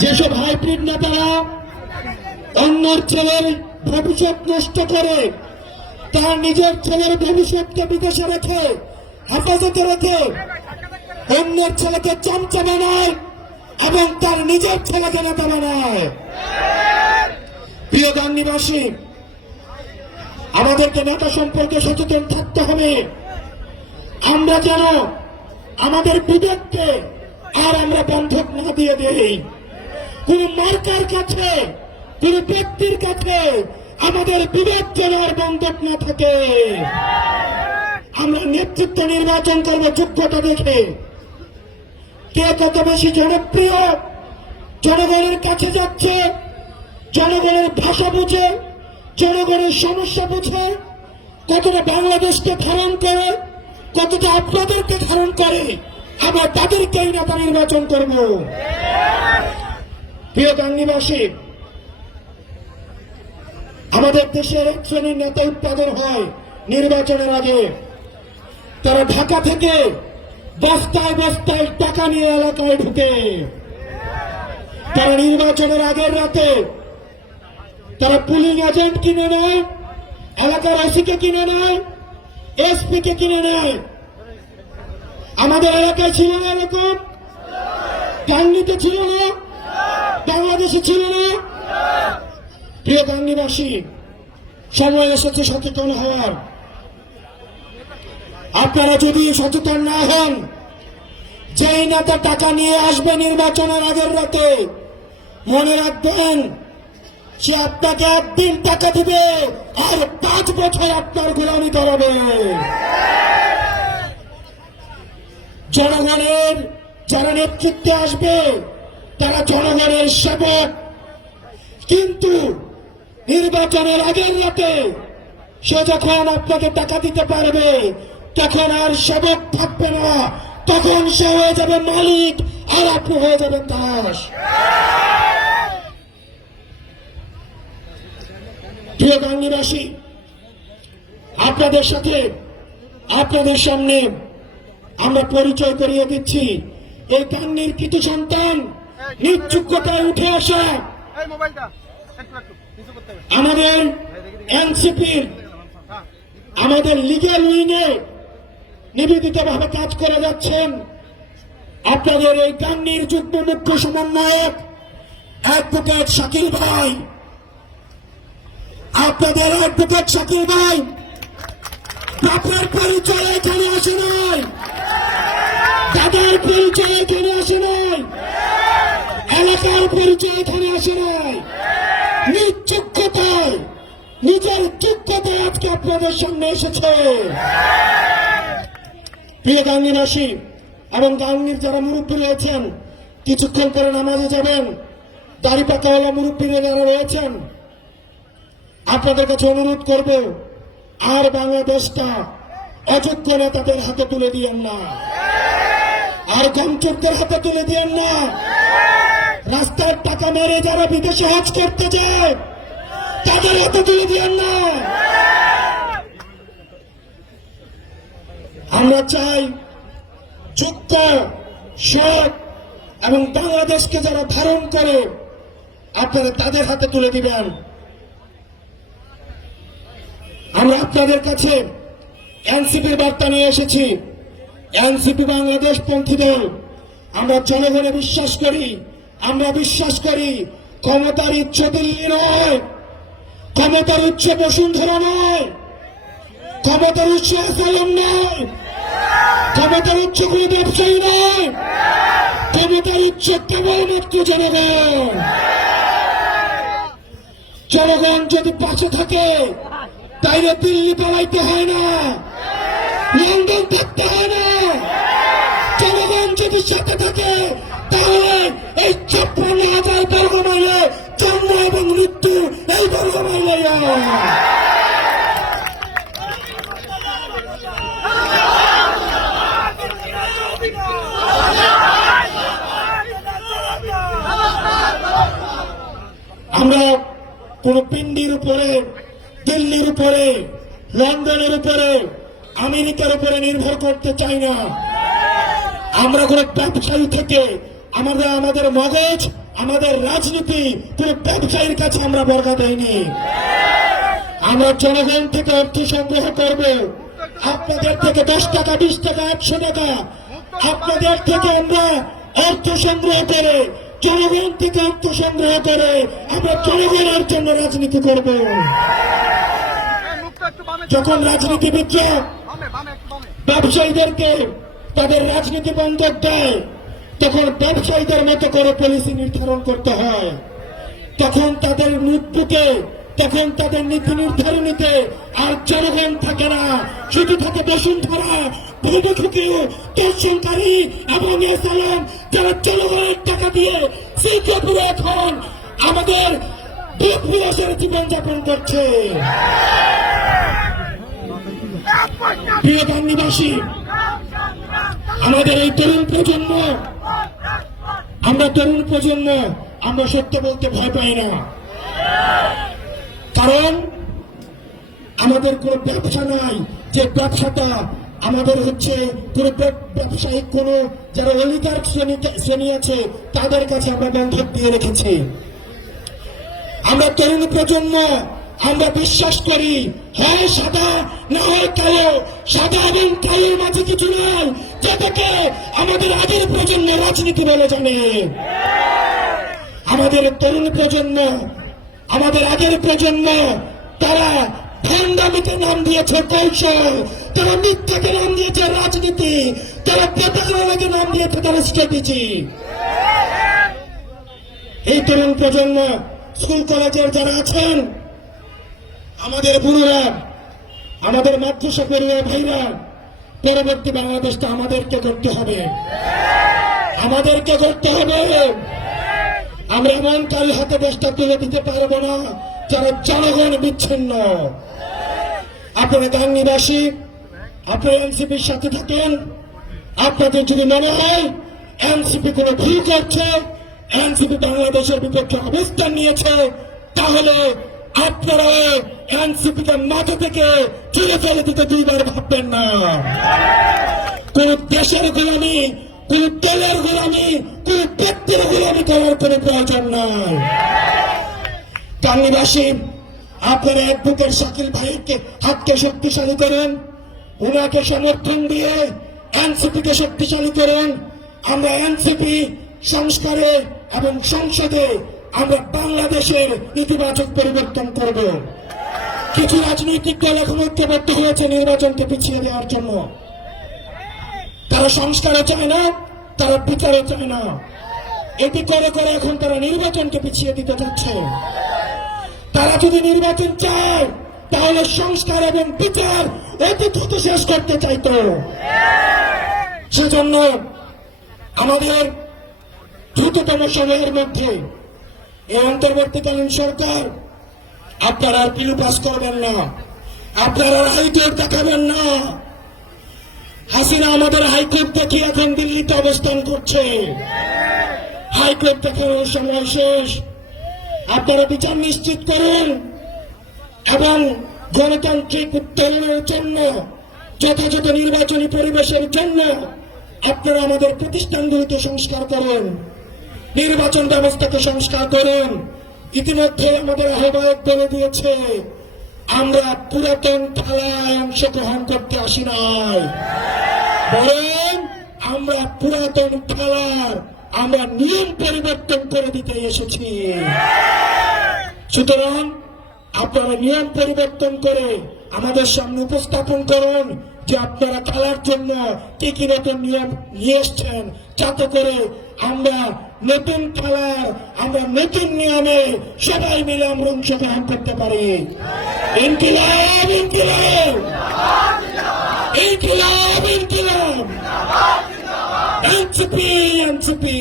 যেসব হাইব্রিড নেতারা অন্যের ছেলের ভবিষ্যৎ নষ্ট করে তার নিজের ছেলের ভবিষ্যৎকে বিদেশে রেখে হেফাজতে রেখে অন্যের ছেলেকে চামচা বানায় এবং তার নিজের ছেলেকে নেতা বানায়। প্রিয় গাংনীবাসী, আমাদেরকে নেতা সম্পর্কে সচেতন থাকতে হবে। আমরা যেন আমাদের বিবেককে আর আমরা বন্ধক না দিয়ে দেই। কোন মার্কার কাছে, কোন ব্যক্তির কাছে আমাদের বিবেক যেন আর বন্ধক না থাকে। আমরা নেতৃত্ব নির্বাচন করব যোগ্যতা দেখে, কে কত বেশি জনপ্রিয়, জনগণের কাছে যাচ্ছে, জনগণের ভাষা বুঝে, জনগণের সমস্যা বুঝে, কতটা বাংলাদেশকে ধারণ করে, কতটা আপনাদেরকে ধারণ করে, আমরা তাদেরকেই নেতা নির্বাচন করব। প্রিয় গাংনীবাসী, আমাদের দেশের এক শ্রেণীর নেতা উৎপাদন হয় নির্বাচনের আগে। তারা ঢাকা থেকে বস্তায় বস্তায় টাকা নিয়ে এলাকায় ঢুকে, তারা নির্বাচনের আগের রাতে তারা পুলিং এজেন্ট কিনে নেয়, এলাকার ওসিকে কিনে নেয়, এসপি কে কিনে নেয়। আমাদের এলাকায় ছিল না এরকম? গাংনীতে ছিল না? বাংলাদেশে ছিল না? প্রিয় গাংনীবাসী, সময় এসেছে সচেতন হওয়ার। আপনারা যদি সচেতন না হন, যেই নেতা টাকা নিয়ে আসবে নির্বাচনের আগের রাতে, মনে রাখবেন সে আপনাকে একদিন টাকা দিবে আর 5 বছর আপনার গোলামি করাবে। জনগণের যারা নেতৃত্বে আসবে তারা জনগণের সেবক, কিন্তু নির্বাচনের আগের রাতে সে যখন আপনাকে টাকা দিতে পারবে তখন আর সেবক থাকবে না, তখন সে হয়ে যাবে মালিক আর আপনি হয়ে যাবেন দাস। প্রিয় গাংনীবাসী, আপনাদের সাথে আপনাদের সামনে আমরা পরিচয় করিয়ে দিচ্ছি এই গাংনীর কৃতি সন্তান, নিজ যোগ্যতায় উঠে আসা আমাদের এনসিপির, আমাদের লিগ্যাল উইংয়ে নিবেদিতভাবে কাজ করে যাচ্ছেন আপনাদের এই গাংনীর যুগ্ম মুখ্য সমন্বয়ক অ্যাডভোকেট শাকিল ভাই। আপনাদের অ্যাডভোকেট শাকিল ভাই বাপের পরিচয় এখানে আসে নাই, দাদার পরিচয় এখানে আসে নাই, এলাকার পরিচয় এখানে আসে নাই, নিজ যোগ্যতায়, নিজের যোগ্যতায় আজকে আপনাদের সামনে এসেছে। প্রিয় গাংনীবাসী এবং গাংনীর যারা মুরব্বী রয়েছেন, কিছুক্ষণ পরে নামাজে যাবেন, দাড়ি পাকাওয়ালা মুরব্বীরা যারা রয়েছেন, আপনাদের কাছে অনুরোধ করব, আর বাংলাদেশটা অযোগ্য নেতাদের হাতে তুলে দিয়েন না, আর গমচোরদের হাতে তুলে দিয়েন না। রাস্তার টাকা মেরে যারা বিদেশে হজ করতে যায় তাদের হাতে তুলে দিয়েন না। আমরা চাই যোগ্য, সৎ এবং বাংলাদেশকে যারা ধারণ করে আপনারা তাদের হাতে তুলে দিবেন। আমরা আপনাদের কাছে এনসিপির বার্তা নিয়ে এসেছি। এনসিপি বাংলাদেশ পন্থী দল। আমরা জনগণে বিশ্বাস করি, আমরা বিশ্বাস করি ক্ষমতার উৎস দিল্লি নয়, ক্ষমতার উৎস বসুন্ধরা নয়, ক্ষমতার উৎস আসালাম নয়, ক্ষমতার উৎস কোন ব্যবসায়ী নয়, ক্ষমতার উৎস কেবলমাত্র জনগণ। জনগণ যদি পাশে থাকে তাইলে দিল্লি পালাইতে হয় না, লন্ডন থাকতে হয় না। জনগণ যদি সাথে থাকে তাহলে এই 56,000 বর্গ মাইলে জন্ম এবং মৃত্যু এই বর্গ মাইলে। আমরা কোন পিন্ডির উপরে, দিল্লির উপরে, লন্ডনের উপরে, আমেরিকার উপরে নির্ভর করতে চাই না। আমরা কোন ব্যবসায়ী থেকে আমাদের মগজ, আমাদের রাজনীতি কোন ব্যবসায়ীর কাছে আমরা বর্গা দেয়নি। আমরা জনগণ থেকে অর্থ সংগ্রহ করব, আপনাদের থেকে 10 টাকা, 20 টাকা, 100 টাকা আপনাদের থেকে আমরা অর্থ সংগ্রহ করে, জনগণ থেকে অর্থ সংগ্রহ করে আমরা জনগণের জন্য রাজনীতি করব। যখন রাজনীতিবিদরা ব্যবসায়ীদেরকে তাদের রাজনীতি বন্ধক দেয়, তখন ব্যবসায়ীদের মতো করে পলিসি নির্ধারণ করতে হয়। তখন তাদের নোটবুকে, তখন তাদের নীতি নির্ধারণীতে আর জনগণ থাকে না, শুধু থাকে বসুন্ধরা, ভূমিখুকিও, দর্শনকারী এবং এসালাম, যারা জনগণের টাকা দিয়ে সিঙ্গাপুরে এখন আমাদের দুঃখ বিলাসের জীবনযাপন করছে। প্রিয় গাংনীবাসী, আমাদের এই তরুণ প্রজন্ম, আমরা সত্য বলতে ভয় পাই না। কারণ আমাদের কোন ব্যবসা নাই, যে ব্যবসাটা আমাদের হচ্ছে কোন ব্যবসায়িক কোন যারা অলিগার্ক শ্রেণী আছে তাদের কাছে আমরা বন্ধক দিয়ে রেখেছি। আমরা তরুণ প্রজন্ম, আমরা বিশ্বাস করি হয় সাদা না হয় কালো, সাদা এবং কালোর মাঝে কিছু নাই, যেটাকে আমাদের আগের প্রজন্ম রাজনীতি বলে জানে। আমাদের তরুণ প্রজন্ম, আমাদের আগের প্রজন্ম, তারা ভণ্ডামিকে নাম দিয়েছে কৌশল, তারা মিথ্যাকে নাম দিয়েছে রাজনীতি, তারা প্রতারণাকে নাম দিয়েছে তারা স্ট্র্যাটেজি। এই তরুণ প্রজন্ম, স্কুল কলেজের যারা আছেন, আমাদের বুড়োরা, আমাদের মাদ্রাসা পড়ুয়া ভাইরা, পরবর্তী বাংলাদেশটা আমাদেরকে করতে হবে, আমাদেরকে করতে হবে। আমরা এমন কারো হাতে দেশটা তুলে দিতে পারবো না যারা জনগণ বিচ্ছিন্ন। আপনারা গাংনীবাসী, আপনারা এনসিপির সাথে থাকেন। আপনাদের যদি মনে হয় এনসিপি কোনো ভুল করছে, এনসিপি বাংলাদেশের বিপক্ষে অবস্থান নিয়েছে, তাহলে আপনারা এনসিপিকে মাথা থেকে চুলে ফেলে দিতে দুইবার ভাববেন না। কোন দেশের গোলামি, কোন দলের গোলামি, কোন ব্যক্তির গোলামি করার কোন প্রয়োজন নাই। গাংনীবাসী, আপনারা অ্যাডভোকেট শাকিল ভাইকে হাতকে শক্তিশালী করেন, উনাকে সমর্থন দিয়ে এনসিপিকে শক্তিশালী করেন। আমরা এনসিপি সংস্কারে এবং সংসদে আমরা বাংলাদেশের ইতিবাচক পরিবর্তন করব। কিছু রাজনৈতিক দল এখন ঐক্যবদ্ধ হয়েছে নির্বাচনকে পিছিয়ে দেওয়ার জন্য। তারা সংস্কারও চায় না, তারা বিচারও চায় না। এটি করে করে এখন তারা নির্বাচনকে পিছিয়ে দিতে যাচ্ছে। তারা যদি নির্বাচন চায় তাহলে সংস্কার এবং বিচার অতি দ্রুত শেষ করতে চাইতো। সেজন্য আমাদের দ্রুততম সময়ের মধ্যে এই অন্তর্বর্তীকালীন সরকার, আপনারা আর পিলু পাস করবেন না, আপনারা হাইকোর্ট দেখাবেন না। হাসিনা আমাদের হাইকোর্ট দেখিয়ে এখন দিল্লিতে অবস্থান করছে। হাইকোর্ট দেখানোর সময় শেষ। আপনারা বিচার নিশ্চিত করুন এবং গণতান্ত্রিক উত্তরণের জন্য, যথাযথ নির্বাচনী পরিবেশের জন্য আপনারা আমাদের প্রতিষ্ঠানগুলিতে সংস্কার করুন, নির্বাচন ব্যবস্থাকে সংস্কার করুন। ইতিমধ্যে আমাদের আহ্বায়ক বলে দিয়েছে, আমরা পুরাতন খেলায় অংশগ্রহণ করতে আসি নাই, বরং আমরা পুরাতন খেলার আমরা নিয়ম পরিবর্তন করে দিতে এসেছি। সুতরাং আপনারা নিয়ম পরিবর্তন করে আমাদের সামনে উপস্থাপন করুন যে আপনারা খেলার জন্য কি কি নতুন নিয়ম নিয়ে এসছেন, যাতে করে আমরা নতুন খেলার, আমরা নতুন নিয়মে সবাই মিলে আমরা অংশগ্রহণ করতে পারি। ইনকিলাব, ইনকিলাব, ইনকিলাব, ইনকিলাব, এনসিপি, এনসিপি।